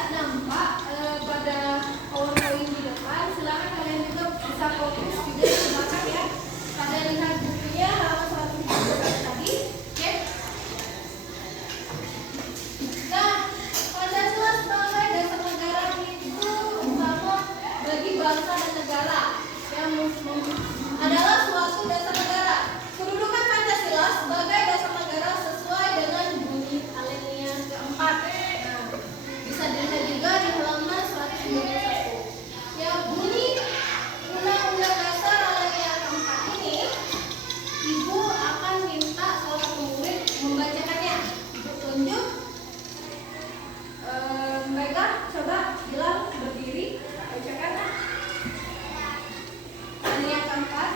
tidak nampak pada PowerPoint di depan, silakan kalian juga bisa fokus juga di belakang ya. Kalian lihat bukunya halaman 113 tadi. Oke. Nah, Pancasila sebagai dasar negara itu utama bagi bangsa dan negara yang adalah suatu dasar negara. Kedudukan Pancasila sebagai dasar negara sesuai dengan bunyi alinea keempat. Nah, bisa dilihat juga di halaman 121. Ya, bunyi Undang-Undang Dasar alinea keempat ini, Ibu akan minta salah satu murid membacakannya. Ibu tunjuk. Mereka coba bilang berdiri, bacakan. Alinea keempat.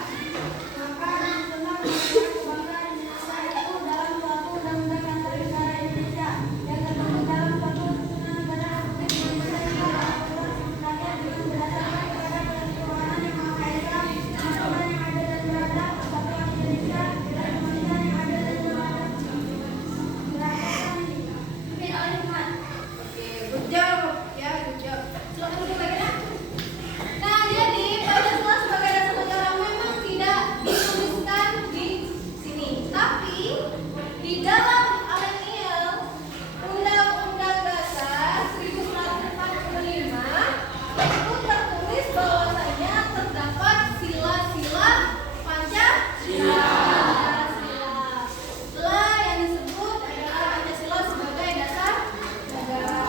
Maka tentang kebanggaan Indonesia itu dalam suatu undang-undang yang negara Indonesia yang terbentuk dalam suatu susunan negara Republik Indonesia rakyat dengan berdasarkan kepada ketuhanan yang Maha Esa, Tuhan yang adil dan beradab, persatuan Indonesia dan kemanusiaan yang adil dan beradab. Gerakan ini oleh Tuhan. Oke, good job ya, good job. Silakan duduk lagi ya. Nah, jadi Pancasila sebagai dasar negara memang tidak dituliskan di sini, tapi di dalam alinea Undang-Undang Dasar 1945 itu tertulis bahwasanya terdapat sila-sila Pancasila. Sila yang disebut adalah Pancasila sebagai dasar negara.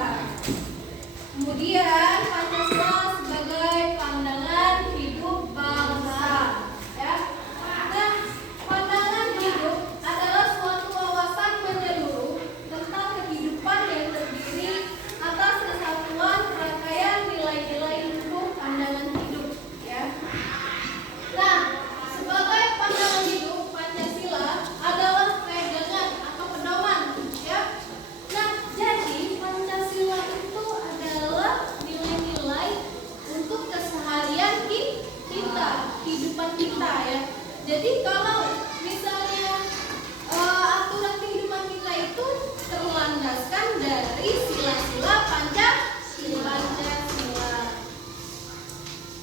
Kemudian Pancasila sebagai pandangan hidup bangsa, ya. Nah, pandangan hidup adalah suatu wawasan menyeluruh tentang kehidupan yang terdiri atas kesatuan rangkaian nilai-nilai hukum pandangan hidup, ya. Nah, sebagai pandangan hidup Pancasila adalah pegangan atau pedoman, ya. Nah, jadi Pancasila itu adalah nilai-nilai untuk keseharian kita, kehidupan kita, ya. Jadi kalau misalnya aturan kehidupan kita itu terlandaskan dari sila-sila Pancasila.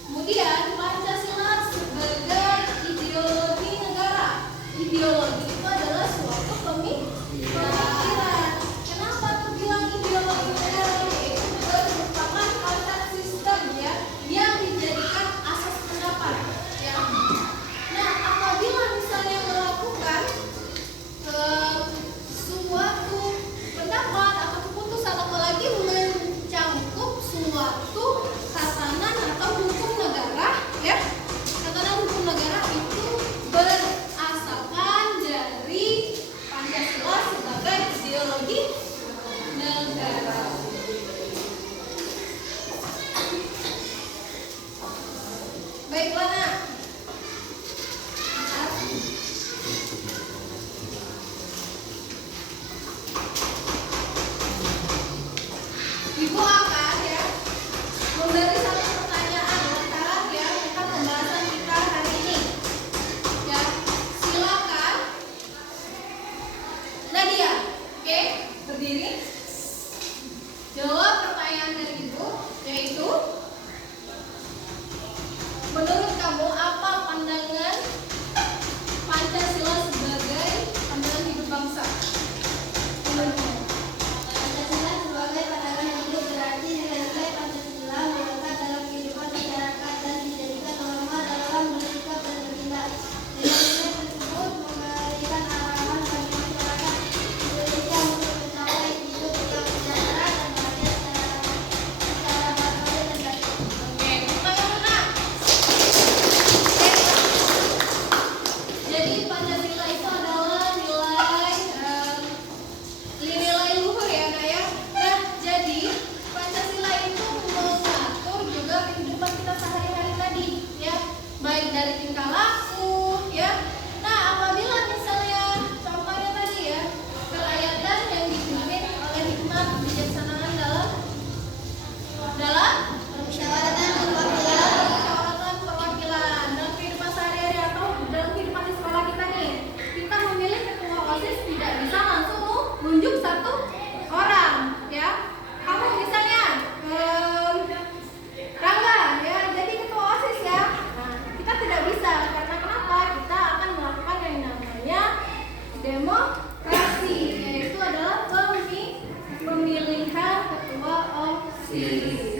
Kemudian Pancasila sebagai ideologi negara. Ideologi itu adalah suatu pemikiran. Kenapa tuh bilang ideologi negara? Itu merupakan konsep sistem ya yang dijadikan asas pendapat. Ya. Nah, apabila misalnya melakukan suatu pendapat atau keputusan, apalagi mencangkup suatu tatanan atau hukum negara, ya, tatanan hukum negara itu berasaskan dari Pancasila sebagai ideologi negara. Baiklah, nak. Ibu akan ya memberi satu pertanyaan lantaran ya kita pembahasan kita hari ini. Ya, silakan Nadia, oke, berdiri. Jawab pertanyaan dari Ibu, yaitu menurut kamu diri.